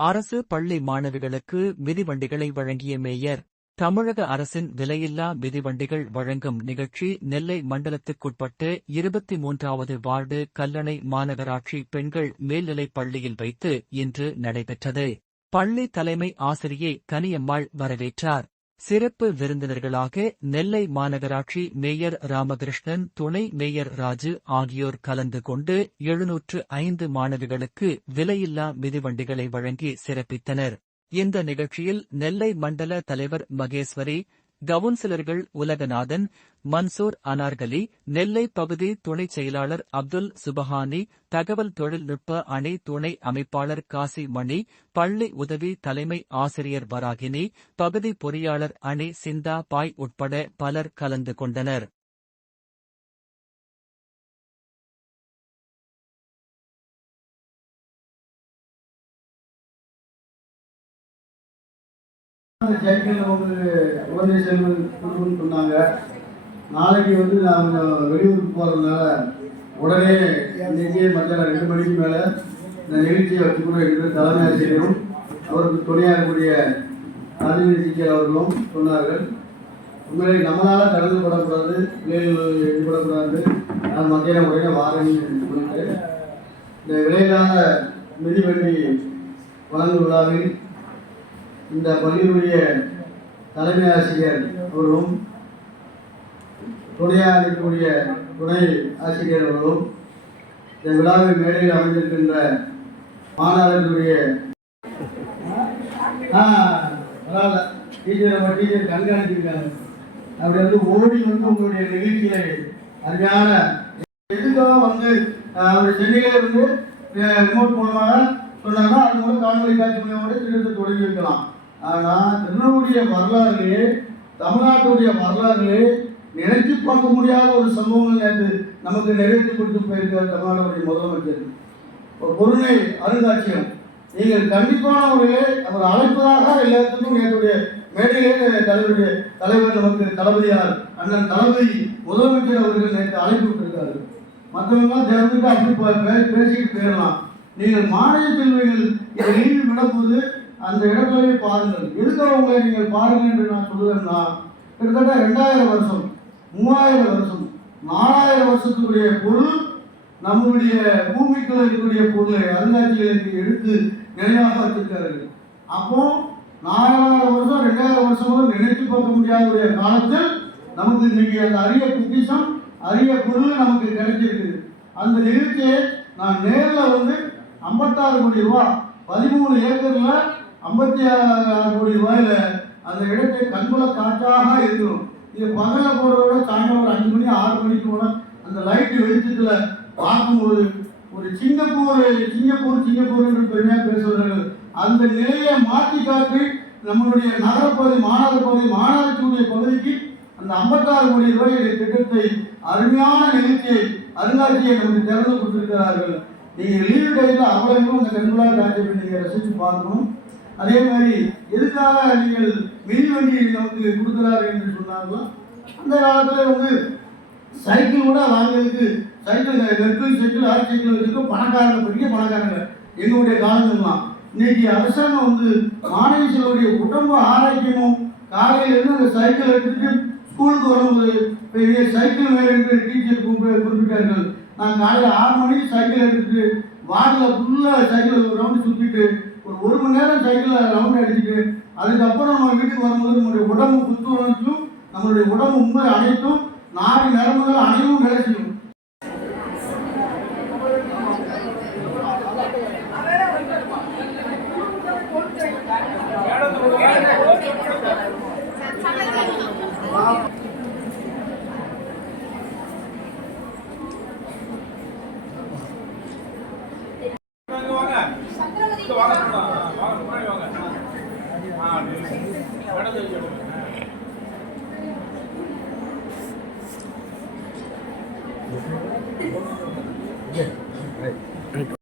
அரசு பள்ளி மாணவிகளுக்கு மிதிவண்டிகளை வழங்கிய மேயர் தமிழக அரசின் விலையில்லா மிதிவண்டிகள் வழங்கும் நிகழ்ச்சி நெல்லை மண்டலத்துக்குட்பட்டு இருபத்தி மூன்றாவது வார்டு கல்லணை மாநகராட்சி பெண்கள் மேல்நிலைப் பள்ளியில் வைத்து இன்று நடைபெற்றது. பள்ளி தலைமை ஆசிரியை கனியம்மாள் வரவேற்றார். சிறப்பு விருந்தினர்களாக நெல்லை மாநகராட்சி மேயர் ராமகிருஷ்ணன் துணை மேயர் ராஜு ஆகியோர் கலந்து கொண்டு எழுநூற்று ஐந்து மாணவிகளுக்கு விலையில்லா மிதிவண்டிகளை வழங்கி சிறப்பித்தனர். இந்த நிகழ்ச்சியில் நெல்லை மண்டல தலைவர் மகேஸ்வரி கவுன்சிலர்கள் உலகநாதன் மன்சூர் அனார்கலி நெல்லை பகுதி துணைச் செயலாளர் அப்துல் சுபஹானி தகவல் தொழில்நுட்ப அணி துணை அமைப்பாளர் காசி மணி பள்ளி உதவி தலைமை ஆசிரியர் வராகினி பகுதி பொறியாளர் அணி சிந்தா பாய் உட்பட பலர் கலந்து கொண்டனர். சைக்கிள் உங்களுக்கு உதவி செல்வது கொடுக்கணும்னு சொன்னாங்க. நாளைக்கு வந்து நான் வெளியூருக்கு போகிறதுனால உடனே இன்னைக்கு மத்தியானம் ரெண்டு மணிக்கு மேலே இந்த நிகழ்ச்சியை வச்சுக்கூட இருக்கிற தலைமை ஆசிரியரும் அவருக்கு துணையாக இருக்கக்கூடிய அவர்களும் சொன்னார்கள். உங்களை நம்மளால் கடந்து படக்கூடாது பிள்ளைகள் ஈடுபடக்கூடாது நான் மத்தியானம் உடனே வாரேன்னு சொன்னார் இந்த விலையில்லாத மிதிவண்டி வழங்கும் விழாவில் இந்த பள்ளியினுடைய தலைமை ஆசிரியர் அவர்களும் துணையாக இருக்கக்கூடிய துணை ஆசிரியர் அவர்களும் இந்த விழாவில் மேடையில் அமைந்திருக்கின்ற மாணவர்களுடைய ஆ, பரவாயில்ல. டீச்சர் நம்ம டீச்சர் கண்காணிச்சிருக்காங்க. அப்படி வந்து ஓடி வந்து உங்களுடைய நிகழ்ச்சியை அருமையான எதுக்காக வந்து அவர் சென்னையில இருந்து ரிமோட் மூலமாக சொன்னாங்கன்னா அது மூலம் காணொலி காட்சி மூலமாக திருத்த தொடங்கி வைக்கலாம் ஆனால் திருநெல்வேலிய வரலாறுலே தமிழ்நாட்டுடைய வரலாறுலே நினைத்து பார்க்க முடியாத ஒரு சம்பவங்கள் நேற்று நமக்கு நிறைவேற்றி கொடுத்து போயிருக்கார் தமிழ்நாட்டுடைய முதலமைச்சர். ஒரு பொருளை அருங்காட்சியம் நீங்கள் கண்டிப்பான முறையிலே அவர் அழைப்பதாக எல்லாத்துக்கும் நேற்றுடைய மேடையிலே தலைவருடைய தலைவர் நமக்கு தளபதியார் அண்ணன் தளபதி முதலமைச்சர் அவர்கள் நேற்று அழைப்பு விட்டிருக்காரு மற்றவங்க திறந்துட்டு அப்படி பேசிட்டு போயிடலாம். நீங்கள் மாநில செல்வங்கள் இதை லீவு விடப்போது அந்த இடத்துல பாருங்கள். எதுக்காக நீங்கள் பாருங்கள் என்று நான் சொல்லுவேன்னா கிட்டத்தட்ட ரெண்டாயிரம் வருஷம் மூவாயிரம் வருஷம் நாலாயிரம் வருஷத்துக்குரிய பொருள் நம்முடைய பூமிக்குள்ள இருக்கக்கூடிய பொருளை அருங்காட்சியகத்தை எடுத்து நினைவாக வச்சிருக்கார்கள் அப்போ நாலாயிரம் வருஷம் ரெண்டாயிரம் வருஷம் நினைத்து பார்க்க முடியாத காலத்தில் நமக்கு இன்னைக்கு அந்த அரிய பொக்கிஷம் அரிய பொருள் நமக்கு கிடைச்சிருக்கு அந்த நிகழ்ச்சியை நான் நேரில் வந்து ஐம்பத்தாறு கோடி ரூபா பதிமூணு ஏக்கரில் ஐம்பத்தி ஆறு கோடி ரூபாயில் அந்த இடத்தை கண்புல காற்றாக இருக்கணும் இது பகலில் போகிறத விட சாயங்காலம் ஒரு அஞ்சு மணி ஆறு மணிக்கு கூட அந்த லைட்டு வெளிச்சத்தில் பார்க்கும்போது ஒரு சிங்கப்பூர் சிங்கப்பூர் சிங்கப்பூர் என்று பெருமையாக பேசுகிறார்கள் அந்த நிலையை மாற்றி காட்டி நம்மளுடைய நகரப்பகுதி மாநகர பகுதி மாநகரத்துடைய பகுதிக்கு அந்த ஐம்பத்தாறு கோடி ரூபாய் திட்டத்தை அருமையான நிகழ்ச்சியை அருங்காட்சியை நமக்கு திறந்து கொடுத்திருக்கிறார்கள். நீங்கள் லீவு டைத்தில் அவ்வளவு அந்த கண்களாக காட்சியை நீங்கள் ரசித்து பார்க்கணும். அதே மாதிரி எதுக்காக நீங்கள் மிதிவண்டி நமக்கு கொடுக்குறாரு என்று சொன்னாலும் அந்த காலத்தில் வந்து சைக்கிள் கூட வாங்குறதுக்கு சைக்கிள் நெற்கல் சைக்கிள் ஆர் சைக்கிள் வச்சிருக்கோம் பணக்காரங்க பெரிய பணக்காரங்க. எங்களுடைய காலங்கள்லாம். இன்னைக்கு அரசாங்கம் வந்து மாணவிகளுடைய உடம்பு ஆரோக்கியமும் காலையிலேருந்து அந்த சைக்கிள் எடுத்துட்டு ஸ்கூலுக்கு வரும்போது பெரிய சைக்கிள் வேறு என்று டீச்சர் குறிப்பிட்டார்கள். நான் காலையில் ஆறு மணிக்கு சைக்கிள் எடுத்துட்டு வார்டில் ஃபுல்லாக சைக்கிள் ரவுண்டு சுற்றிட்டு ஒரு ஒரு மணி நேரம் சைக்கிளில் ரவுண்ட் அடிச்சுட்டு அதுக்கப்புறம் நம்ம வீட்டுக்கு வரும்போது நம்மளுடைய உடம்பு புத்துணர்ச்சியும் நம்மளுடைய உடம்பு உண்மை அனைத்தும் நாடி நரம்புகள் அனைவும் கிடைச்சிடும் வாங்க வாங்க இங்க வாங்க வாங்க வாங்க